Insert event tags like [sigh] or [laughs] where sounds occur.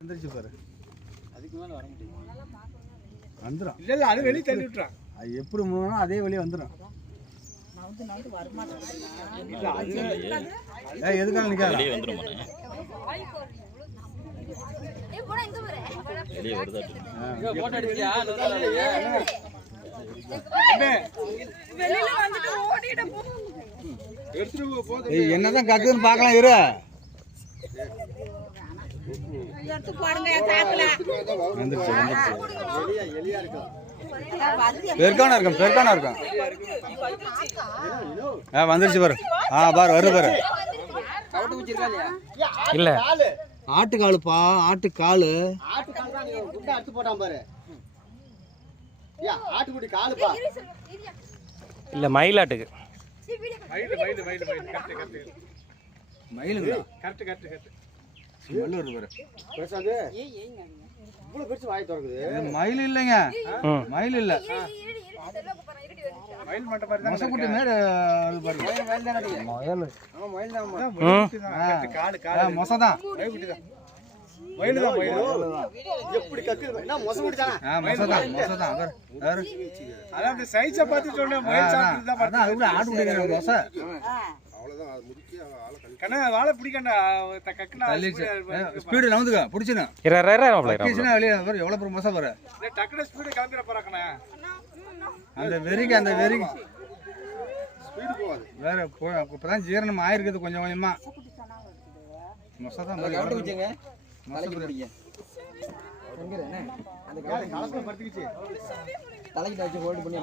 வந்துருச்சு பாரு அதுக்கு மேல வர முடியும் வந்துடும் இல்ல இல்ல அது வெளியே தள்ளி விட்டுறான் அது எப்படி முழுகணும் அதே வெளியே வந்துடும் எதுக்காக நிற்காத வெளியே என்னதான் கக்குன்னு பார்க்கலாம் இரு. [laughs] எடுத்து போடுங்க சாக்குல. வந்துருச்சு வந்துருச்சு. பெருக்கானா இருக்கும் பெருக்கானா இருக்கும் ஆ வந்துருச்சு பாரு. ஆ பாரு வருது பாரு. இல்ல. ஆட்டுக்காலுப்பா ஆட்டுக்காலு. ஆட்டுக்கால் தான் நீங்க குண்டை அறுத்து போட்டான் பாரு யா காலுப்பா இல்ல மயிலாட்டுக்கு. மயில் மயில் மயில். மயில் correct correct. மயிலுங்களா? Correct correct correct. மயில் வருது பாரு பெருசாது இவ்வளவு பெருசு வாய் திறக்குது இது மயில் இல்லைங்க. மயில் இல்ல மயில் மட்டை மாதிரி தான் மொசக்குட்டி பாருங்க மயில் தான் கட்டுங்க ஆமா மயில் தான் ஆமா. காலு ஆ, காலு மொசை தான் மயில் தான் மயில் தான் மயில் எப்படி கண்ணா வாழை பிடிக்கண்டா கக்குனா ஸ்பீடு நவுந்துக்க பிடிச்சினு இரு இரு, இரு மாப்பிள்ளை, இரு கீச்சுனா வெளியே பாரு எவ்வளோ பெரிய மொசை பாரு. டக்குனு ஸ்பீடு கிளம்பிட போறாக்கண்ணா அந்த வெறிக்கு அந்த வெறிக்கு. வேற போ இப்பதான் ஜீரணம் ஆயிருக்குது கொஞ்சம் கொஞ்சமா. மொசை தான் தலைக்கு. பிடிங்க அந்த கலப்பை படுத்துக்கிச்சு வச்சு ஹோல்டு பண்ணி